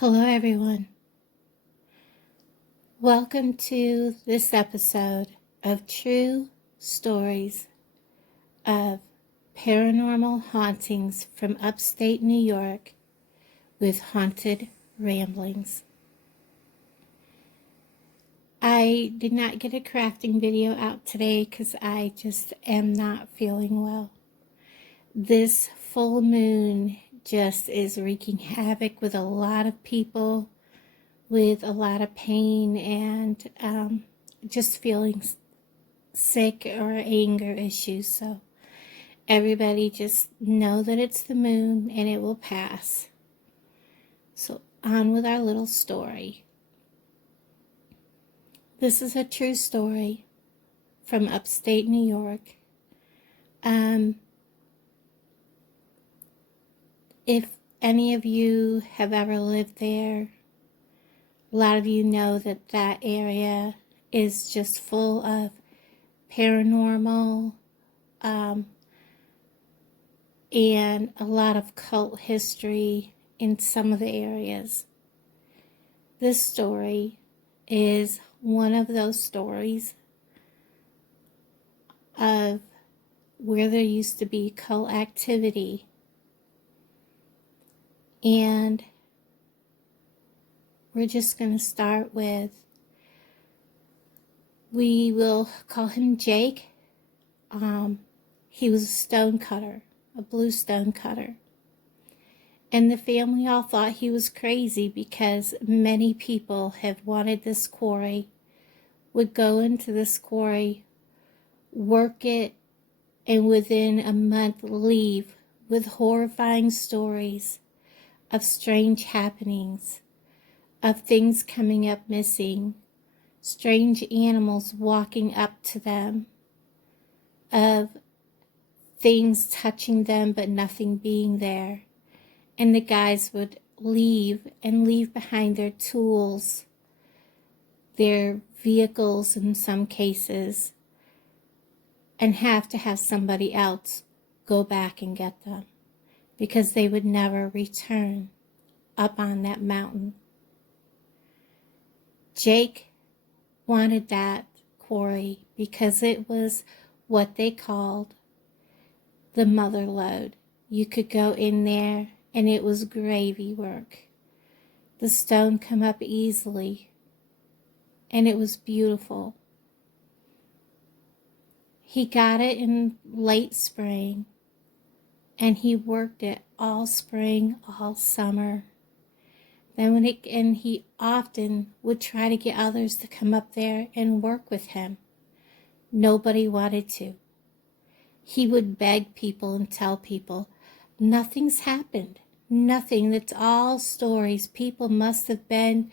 Hello, everyone. Welcome to this episode of True Stories of Paranormal Hauntings from Upstate New York with Haunted Ramblings. I did not get a crafting video out today because I just am not feeling well. This full moon just is wreaking havoc with a lot of people, with a lot of pain and just feeling sick or anger issues. So everybody just know that it's the moon and it will pass. So on with our little story. This is a true story from upstate New York. If any of you have ever lived there, a lot of you know that that area is just full of paranormal and a lot of cult history in some of the areas. This story is one of those stories of where there used to be cult activity. And we're just going to start with, we will call him Jake. He was a stone cutter, a blue stone cutter. And the family all thought he was crazy because many people have wanted this quarry, would go into this quarry, work it, and within a month leave with horrifying stories of strange happenings, of things coming up missing, strange animals walking up to them, of things touching them but nothing being there. And the guys would leave and leave behind their tools, their vehicles in some cases, and have to have somebody else go back and get them because they would never return up on that mountain. Jake wanted that quarry because it was what they called the mother lode. You could go in there and it was gravy work. The stone come up easily and it was beautiful. He got it in late spring and he worked it all spring, all summer. And he often would try to get others to come up there and work with him. Nobody wanted to. He would beg people and tell people, nothing's happened. Nothing. That's all stories. People must have been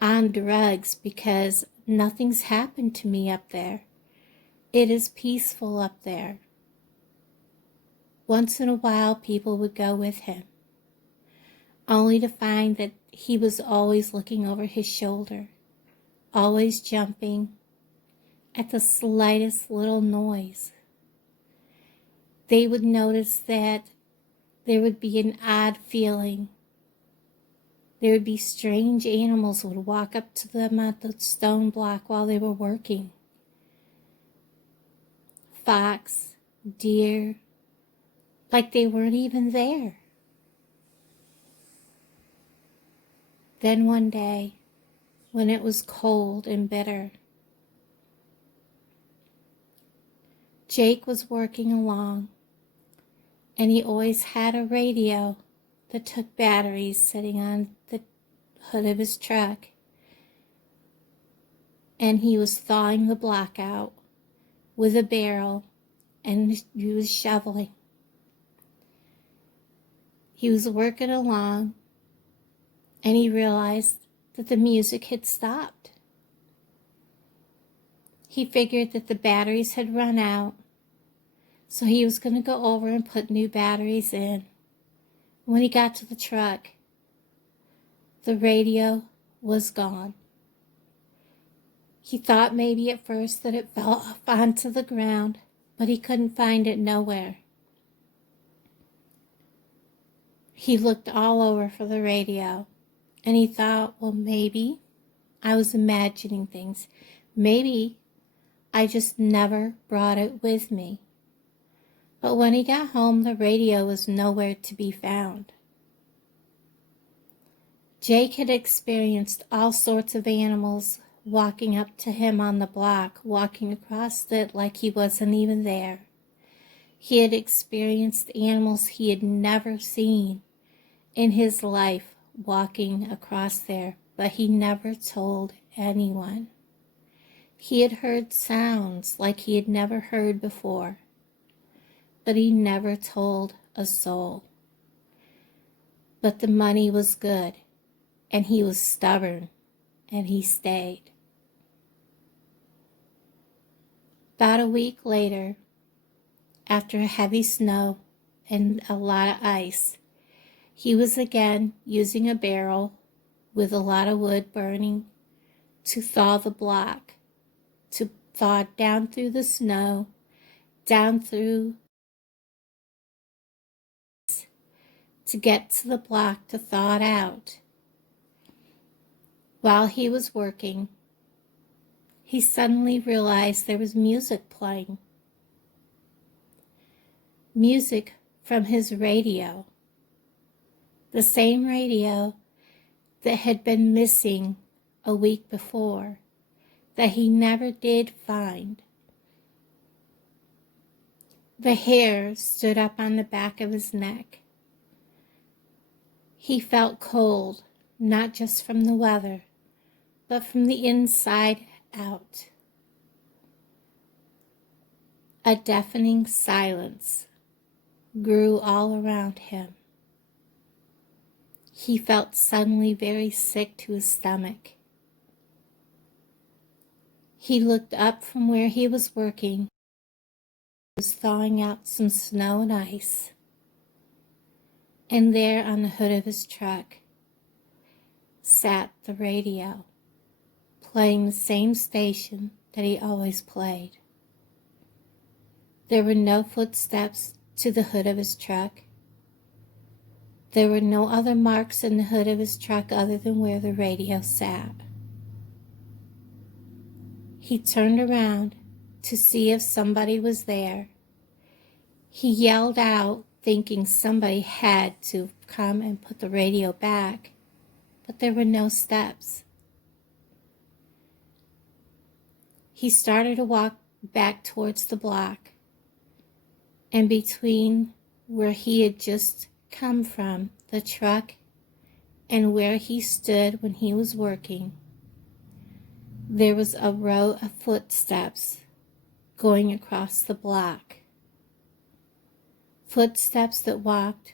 on drugs because nothing's happened to me up there. It is peaceful up there. Once in a while, people would go with him, only to find that he was always looking over his shoulder, always jumping at the slightest little noise. They would notice that there would be an odd feeling. There would be strange animals would walk up to them at the stone block while they were working. Fox, deer, like they weren't even there. Then one day, when it was cold and bitter, Jake was working along, and he always had a radio that took batteries sitting on the hood of his truck. And he was thawing the block out with a barrel, and he was shoveling. He was working along, and he realized that the music had stopped. He figured that the batteries had run out, so he was going to go over and put new batteries in. When he got to the truck, the radio was gone. He thought maybe at first that it fell off onto the ground, but he couldn't find it nowhere. He looked all over for the radio, And he thought, well, maybe I was imagining things. Maybe I just never brought it with me. But when he got home, the radio was nowhere to be found. Jake had experienced all sorts of animals walking up to him on the block, walking across it like he wasn't even there. He had experienced animals he had never seen in his life walking across there, but he never told anyone. He had heard sounds like he had never heard before, but he never told a soul. But the money was good, and he was stubborn, and he stayed. About a week later, after a heavy snow and a lot of ice, he was again using a barrel with a lot of wood burning to thaw the block, to thaw down through the snow, down through, to get to the block to thaw it out. While he was working, he suddenly realized there was music playing. Music from his radio. The same radio that had been missing a week before, that he never did find. The hair stood up on the back of his neck. He felt cold, not just from the weather, but from the inside out. A deafening silence grew all around him. He felt suddenly very sick to his stomach. He looked up from where he was working. He was thawing out some snow and ice. And there on the hood of his truck sat the radio, playing the same station that he always played. There were no footsteps to the hood of his truck. There were no other marks in the hood of his truck other than where the radio sat. He turned around to see if somebody was there. He yelled out, thinking somebody had to come and put the radio back, but there were no steps. He started to walk back towards the block, and between where he had just come from, the truck, and where he stood when he was working, there was a row of footsteps going across the block. Footsteps that walked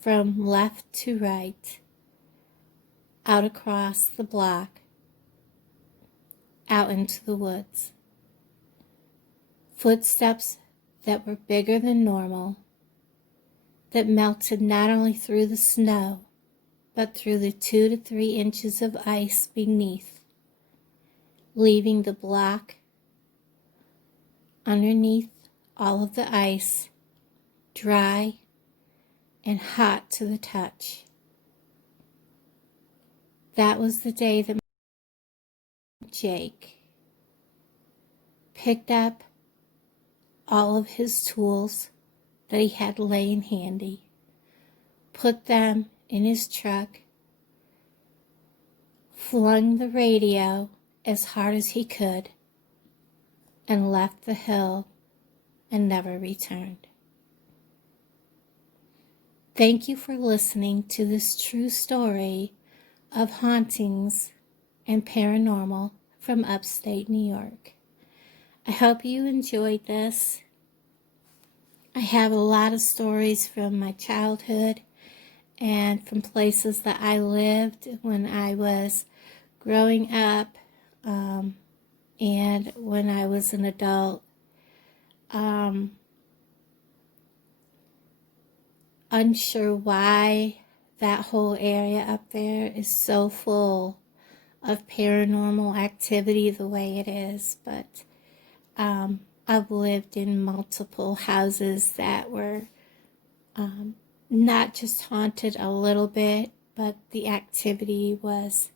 from left to right, out across the block, out into the woods. Footsteps that were bigger than normal, that melted not only through the snow, but through the 2 to 3 inches of ice beneath, leaving the block underneath all of the ice dry and hot to the touch. That was the day that Jake picked up all of his tools that he had laying handy, put them in his truck, flung the radio as hard as he could, and left the hill and never returned. Thank you for listening to this true story of hauntings and paranormal from upstate New York. I hope you enjoyed this. I have a lot of stories from my childhood and from places that I lived when I was growing up and when I was an adult. Unsure why that whole area up there is so full of paranormal activity the way it is, but I've lived in multiple houses that were not just haunted a little bit, but the activity was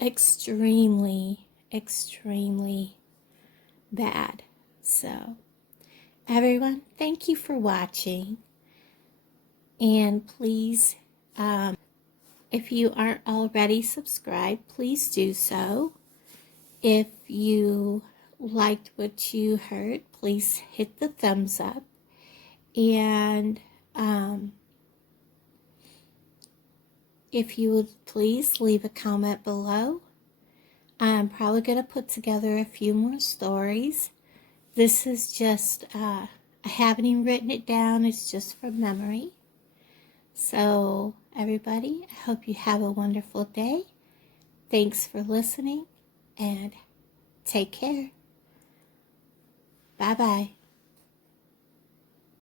extremely, extremely bad. So, everyone, thank you for watching. And please, if you aren't already subscribed, please do so. If you liked what you heard, please hit the thumbs up. And if you would please leave a comment below. I'm probably going to put together a few more stories. This is just, I haven't even written it down. It's just from memory. So, everybody, I hope you have a wonderful day. Thanks for listening, and take care. Bye-bye.